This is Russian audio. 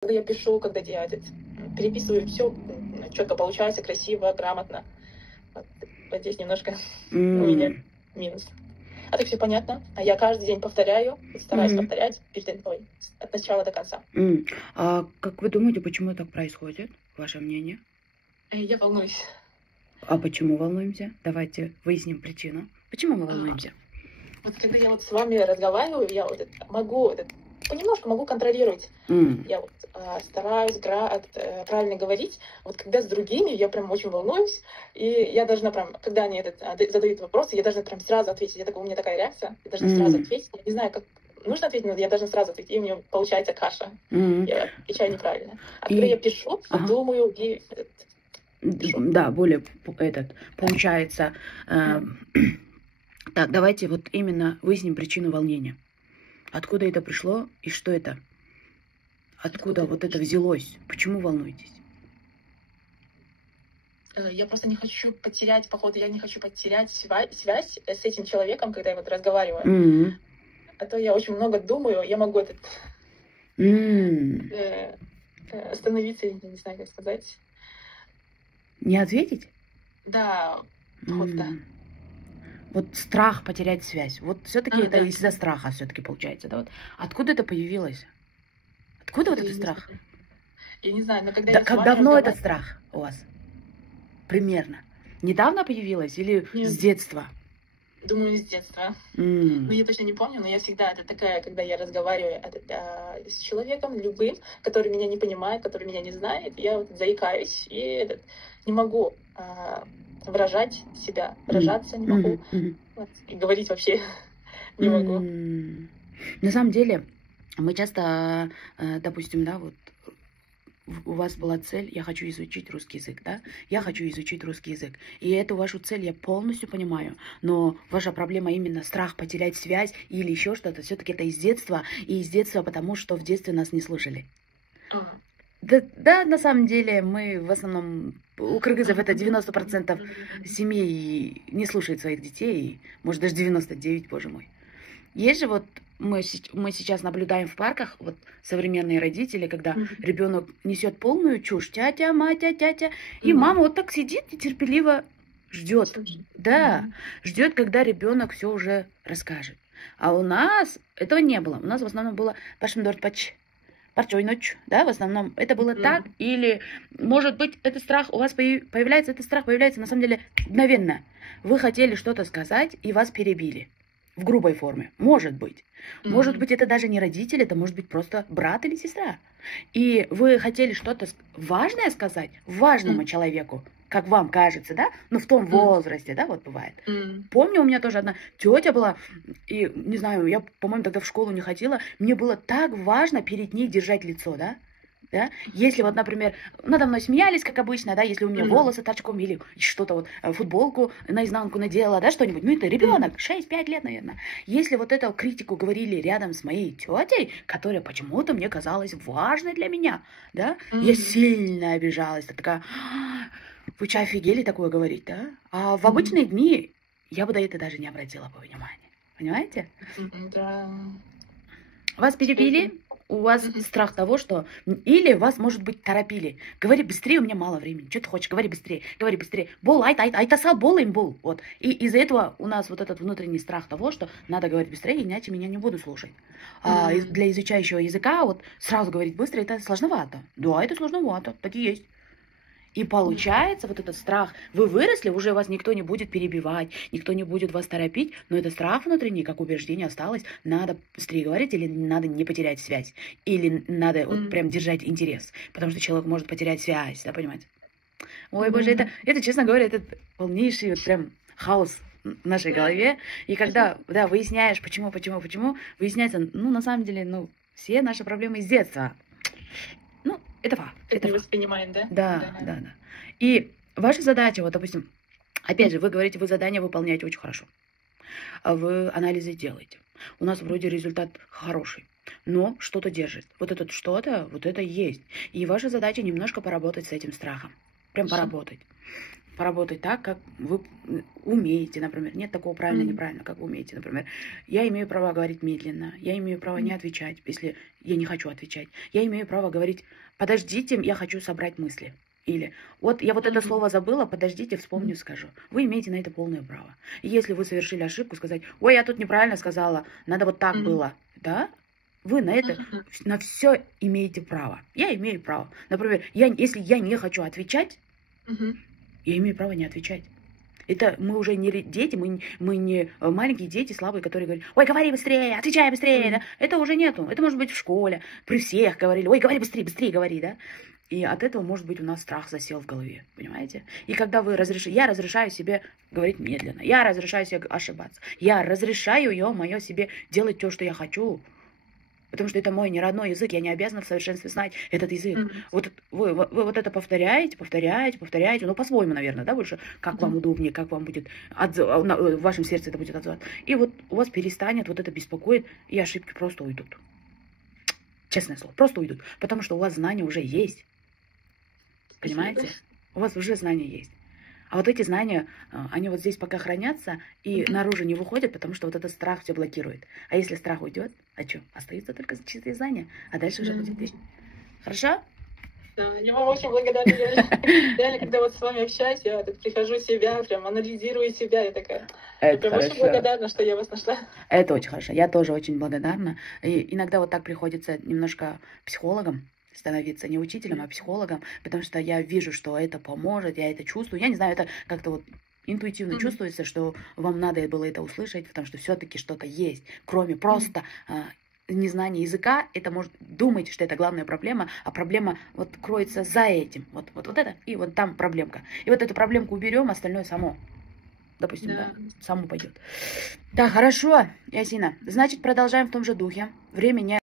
Когда я пишу, когда я переписываю, все четко получается, красиво, грамотно. Вот здесь немножко у меня М, минус. А так все понятно. А я каждый день повторяю, стараюсь мгм, повторять от начала до конца. А как вы думаете, почему так происходит? Ваше мнение? Я волнуюсь. А почему волнуемся? Давайте выясним причину. Почему мы А, волнуемся? Вот когда я с вами разговариваю, я могу понемножку могу контролировать. М, Я стараюсь правильно говорить. Вот когда с другими, я прям очень волнуюсь, и я должна прям, когда они задают вопросы, я должна прям сразу ответить. У меня такая реакция, я должна сразу м, ответить. Я не знаю, как нужно ответить, но я должна сразу ответить, и у меня получается каша. м. Я отвечаю неправильно. А когда я И, пишу, я ага, думаю и пишу. да, более получается. э, М. Так, давайте вот именно выясним причину волнения. Откуда это пришло и что это? Откуда Откуда это вот это пришло? взялось? Почему волнуетесь? Я просто не хочу потерять, походу, я не хочу потерять связь с этим человеком, когда я разговариваю. М, А то я очень много думаю, я могу м. э, остановиться, я не знаю, как сказать. Не ответить? Да, походу, да. М. Вот страх потерять связь. Вот все-таки это Да. из-за страха все-таки получается, да? Вот. Откуда это появилось? Откуда вот Я этот не страх? знаю. Я не знаю, но когда Да, я с как вами давно этот разговариваю, страх у вас? Примерно. Недавно появилось или с не детства? думаю, с детства. Ну, М, я точно не помню, но я всегда такая, когда я разговариваю с человеком любым, который меня не понимает, который меня не знает, я заикаюсь и не могу выражать себя, выражаться не могу, мгм, мгм, и говорить вообще не могу. м. На самом деле, мы часто, допустим, да, вот у вас была цель, я хочу изучить русский язык, да? Я хочу изучить русский язык. И эту вашу цель я полностью понимаю. Но ваша проблема именно страх потерять связь или еще что-то. Все-таки это из детства. И из детства, потому что в детстве нас не слушали. Мгм. Да, да, на самом деле мы в основном, у кыргызов это 90% семей не слушают своих детей, может даже 99, боже мой. Есть же вот мы сейчас наблюдаем в парках вот современные родители, когда Мгм. ребенок несет полную чушь, тятя, матя, тятя, и Мгм. мама вот так сидит и терпеливо ждет. Слушай. Да, Мгм. ждет, когда ребенок все уже расскажет. А у нас этого не было. У нас в основном было пашмдорпач, парчой ночь, да, в основном это было так. Мгм. Или, может быть, этот страх у вас появляется, этот страх появляется на самом деле мгновенно. Вы хотели что-то сказать, и вас перебили. В грубой форме. Может быть. Может Мгм. быть, это даже не родители, это может быть просто брат или сестра. И вы хотели что-то важное сказать важному Мгм. человеку, как вам кажется, да? Ну, в том Мгм. возрасте, да, вот бывает. Мгм. Помню, у меня тоже одна тетя была, и, не знаю, я, по-моему, тогда в школу не ходила, мне было так важно перед ней держать лицо, да? Да? Если вот, например, надо мной смеялись, как обычно, да, если у меня Мгм. волосы торчком или что-то вот, футболку наизнанку надела, да, что-нибудь, ну, это Мгм. ребенок, 6-5 лет, наверное. Если вот эту критику говорили рядом с моей тетей, которая почему-то мне казалась важной для меня, да, я Мгм. сильно обижалась, такая, вы что, офигели такое говорить, да? А в Мгм. обычные дни я бы до этого даже не обратила бы внимания. Понимаете? Мгм. Да. Вас Интересно. перебили, у вас Мгм. страх того, что... Или вас, может быть, торопили. Говори быстрее, у меня мало времени. Что ты хочешь? Говори быстрее, говори быстрее. Бол, айтаса, бол им был. Вот. И из-за этого у нас вот этот внутренний страх того, что надо говорить быстрее, иначе меня не будут слушать. А М. для изучающего языка вот сразу говорить быстро, это сложновато. Да, это сложновато, так и есть. И получается, вот этот страх, вы выросли, уже вас никто не будет перебивать, никто не будет вас торопить, но это страх внутренний, как убеждение осталось, надо быстрее говорить или надо не потерять связь, или надо вот М. прям держать интерес, потому что человек может потерять связь, да, понимаете? Ой, боже, Мгм. это, честно говоря, это полнейший вот прям хаос в нашей голове, и когда, да, выясняешь, почему, выясняется, ну, на самом деле, ну, все наши проблемы из детства. Ну, это факт, Как это не факт. воспринимаем, да? Да, Да. да, да. И ваша задача, вот, допустим, опять же, вы говорите, вы задания выполняете очень хорошо, а вы анализы делаете. У нас вроде результат хороший, но что-то держит. Вот это что-то, вот это есть. И ваша задача немножко поработать с этим страхом. Прям Хорошо. поработать. поработать так, как вы умеете, например. Нет такого правильно-неправильно, как вы умеете, например. Я имею право говорить медленно, я имею право не отвечать, если я не хочу отвечать. Я имею право говорить, подождите, я хочу собрать мысли. Или вот я вот это слово забыла, подождите, вспомню, скажу. Вы имеете на это полное право. И если вы совершили ошибку, сказать, ой, я тут неправильно сказала, надо вот так было, да? Вы на это, на все имеете право. Я имею право. Например, если я не хочу отвечать, я имею право не отвечать. Это мы уже не дети, мы не маленькие дети слабые, которые говорят, ой, говори быстрее, отвечай быстрее. Да? Это уже нету. Это может быть в школе. При всех говорили, ой, говори быстрее, быстрее говори, да. И от этого, может быть, у нас страх засел в голове, понимаете? И когда вы я разрешаю себе говорить медленно, я разрешаю себе ошибаться, я разрешаю, ё-моё, себе делать то, что я хочу. Потому что это мой неродной язык, я не обязана в совершенстве знать этот язык. Вот вы вот это повторяете, ну, по-своему, наверное, да, больше, как вам удобнее, как вам будет, в вашем сердце это будет отзываться. И вот у вас перестанет вот это беспокоить, и ошибки просто уйдут. Честное слово, просто уйдут. Потому что у вас знания уже есть. Понимаете? У вас уже знания есть. А вот эти знания, они вот здесь пока хранятся и наружу не выходят, потому что вот этот страх все блокирует. А если страх уйдет, а что? Остаются только чистые знания, а дальше уже будет жизнь. Хорошо? Да, я вам очень благодарна. Реально, когда вот с вами общаюсь, я прихожу в себя, прям анализирую себя, я такая... Я прям очень благодарна, что я вас нашла. Это очень хорошо. Я тоже очень благодарна. И иногда вот так приходится немножко психологом становиться, не учителем, а психологом, потому что я вижу, что это поможет, я это чувствую. Я не знаю, это как-то вот интуитивно чувствуется, что вам надо было это услышать, потому что все-таки что-то есть, кроме просто незнания языка. Это может думать, что это главная проблема, а проблема вот кроется за этим. Вот это, и вот там проблемка. И вот эту проблемку уберем, остальное само. Допустим, да, само пойдет. Да, хорошо, Ясина. Значит, продолжаем в том же духе. Время не